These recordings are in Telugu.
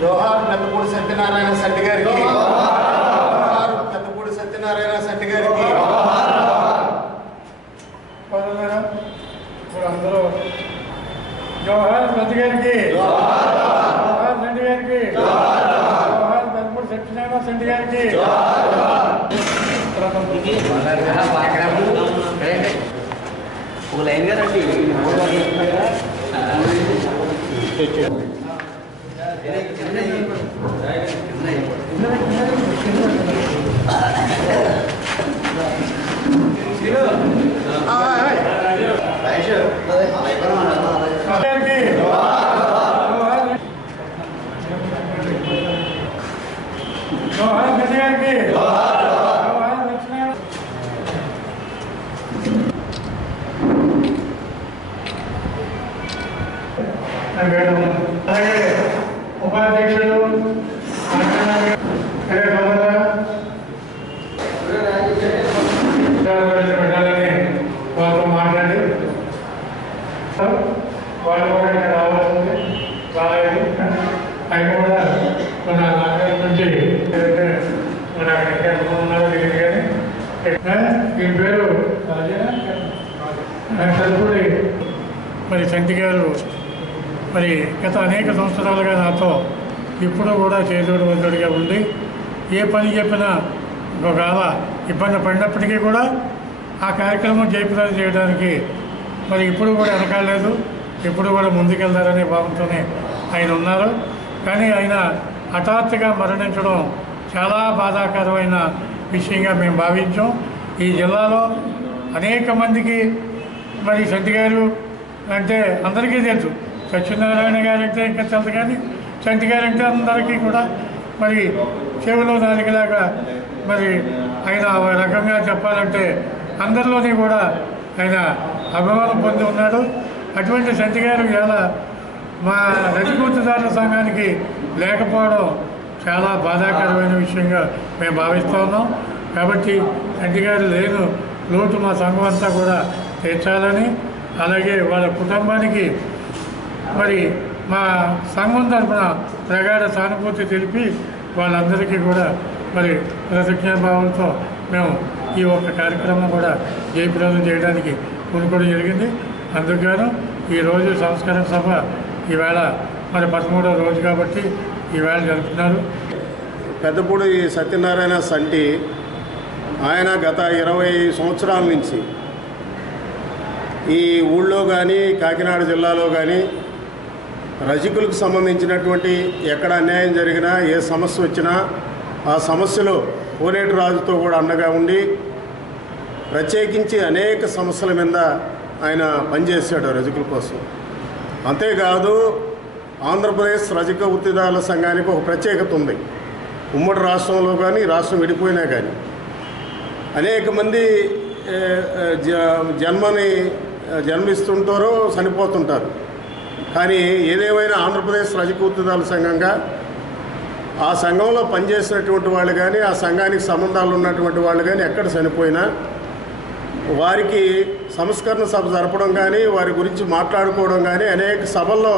జోహార్ పెద్దపూడి సత్యనారాయణ శెట్టి గారికి, జోహార్ పెద్దపూడి సత్యనారాయణ శెట్టి గారికి. ఇప్పుడు అందరూ జోహార్ శెట్టి గారికి, జోహార్ శెట్టి గారికి, జోహార్ పెద్దపూడి సత్యనారాయణ శెట్టి గారికి. లైన్ గా రండి. ఉపాధ్యక్షుడు పెట్టాలని వాళ్ళతో మాట్లాడి వాళ్ళు కూడా ఇక్కడ రావాల్సింది రాలేదు. ఆయన కూడా మన నాగరి నుంచి మన ఉన్నారో తెలియదు కానీ ఈ పేరు చదువుడి మరి శెట్టి గారు మరి గత అనేక సంవత్సరాలుగా నాతో ఇప్పుడు కూడా చేదోడు వద్దడిగా ఉండి ఏ పని చెప్పినా ఒకవేళ ఇబ్బంది పడినప్పటికీ కూడా ఆ కార్యక్రమం జయప్రదం చేయడానికి మరి ఇప్పుడు కూడా వెనకాలేదు, ఇప్పుడు కూడా ముందుకెళ్తారనే భావంతోనే ఆయన ఉన్నారు. కానీ ఆయన హఠాత్తుగా మరణించడం చాలా బాధాకరమైన విషయంగా మేము భావించాం. ఈ జిల్లాలో అనేక మందికి మరి శెట్టి గారు అంటే అందరికీ తెలుసు, సత్యనారాయణ గారు అంటే ఇంకా తెలుసు, కానీ శెట్టి గారు అంటే అందరికీ కూడా మరి చెవిలో నాలుగులాగా మరి ఆయన రకంగా చెప్పాలంటే అందరిలోని కూడా ఆయన అభిమానం పొంది ఉన్నాడు. అటువంటి శెట్టి గారు ఇలా మా రజకూతుదారుల సంఘానికి లేకపోవడం చాలా బాధాకరమైన విషయంగా మేము భావిస్తూ ఉన్నాం. కాబట్టి శెట్టి గారు లేని లోటు మా సంఘం అంతా కూడా తీర్చాలని, అలాగే వాళ్ళ కుటుంబానికి మరి మా సంఘం తరఫున ప్రగాఢ సానుభూతి తెలిపి వాళ్ళందరికీ కూడా మరి కృతజ్ఞతాభావంతో మేము ఈ ఒక్క కార్యక్రమం కూడా జయప్రదం చేయడానికి పూనుకోవడం జరిగింది. అందుకు ఈరోజు సంస్కరణ సభ ఈవేళ మరి 13వ రోజు కాబట్టి ఈవేళ జరుపుతున్నారు. పెద్దపూడి సత్యనారాయణ శెట్టి ఆయన గత 20 సంవత్సరాల నుంచి ఈ ఊళ్ళో కానీ కాకినాడ జిల్లాలో కానీ రజకులకు సంబంధించినటువంటి ఎక్కడ అన్యాయం జరిగినా ఏ సమస్య వచ్చినా ఆ సమస్యలో కోనేటి రాజుతో కూడా అండగా ఉండి ప్రత్యేకించి అనేక సమస్యల మీద ఆయన పనిచేశాడు రజకుల కోసం. అంతేకాదు ఆంధ్రప్రదేశ్ రజక వృత్తిదారుల సంఘానికి ఒక ప్రత్యేకత ఉంది. ఉమ్మడి రాష్ట్రంలో కానీ రాష్ట్రం విడిపోయినా కానీ అనేక మంది జన్మిస్తుంటారో చనిపోతుంటారు. కానీ ఏదేమైనా ఆంధ్రప్రదేశ్ రజక వృత్తిదారుల సంఘంగా ఆ సంఘంలో పనిచేసినటువంటి వాళ్ళు కానీ ఆ సంఘానికి సంబంధాలు ఉన్నటువంటి వాళ్ళు కానీ ఎక్కడ చనిపోయినా వారికి సంస్కరణ సభ జరపడం కానీ వారి గురించి మాట్లాడుకోవడం కానీ అనేక సభల్లో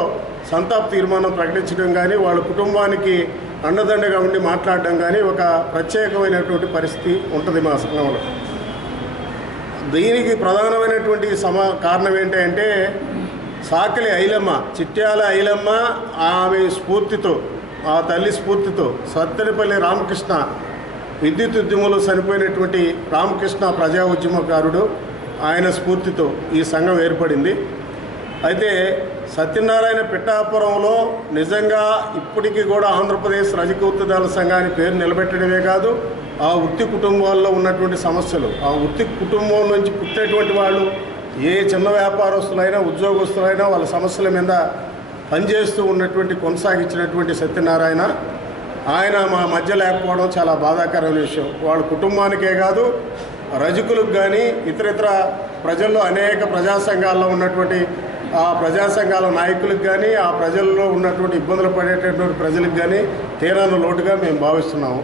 సంతాప తీర్మానం ప్రకటించడం కానీ వాళ్ళ కుటుంబానికి అండదండగా ఉండి మాట్లాడడం కానీ ఒక ప్రత్యేకమైనటువంటి పరిస్థితి ఉంటుంది మా సంఘంలో. దీనికి ప్రధానమైనటువంటి కారణం ఏంటంటే సాకలి ఐలమ్మ, చిట్యాల ఐలమ్మ ఆమె స్ఫూర్తితో, ఆ తల్లి స్ఫూర్తితో సత్తెనపల్లి రామకృష్ణ విద్యుత్ ఉద్యమంలో చనిపోయినటువంటి రామకృష్ణ ప్రజా ఉద్యమకారుడు, ఆయన స్ఫూర్తితో ఈ సంఘం ఏర్పడింది. అయితే సత్యనారాయణ పిఠాపురంలో నిజంగా ఇప్పటికీ కూడా ఆంధ్రప్రదేశ్ రజక వృత్తిదారుల సంఘాన్ని పేరు నిలబెట్టడమే కాదు, ఆ వృత్తి కుటుంబాల్లో ఉన్నటువంటి సమస్యలు, ఆ వృత్తి కుటుంబం నుంచి పుట్టినటువంటి వాళ్ళు ఏ చిన్న వ్యాపారస్తులైనా ఉద్యోగస్తులైనా వాళ్ళ సమస్యల మీద పనిచేస్తూ ఉన్నటువంటి కొనసాగించినటువంటి సత్యనారాయణ ఆయన మా మధ్య లేకపోవడం చాలా బాధాకరమైన విషయం. వాళ్ళ కుటుంబానికే కాదు రజకులకు కానీ ఇతరితర ప్రజల్లో అనేక ప్రజా సంఘాల్లో ఉన్నటువంటి ఆ ప్రజా సంఘాల నాయకులకు కానీ ఆ ప్రజల్లో ఉన్నటువంటి ఇబ్బందులు పడేటటువంటి ప్రజలకు కానీ తీరాను లోటుగా మేము భావిస్తున్నాము.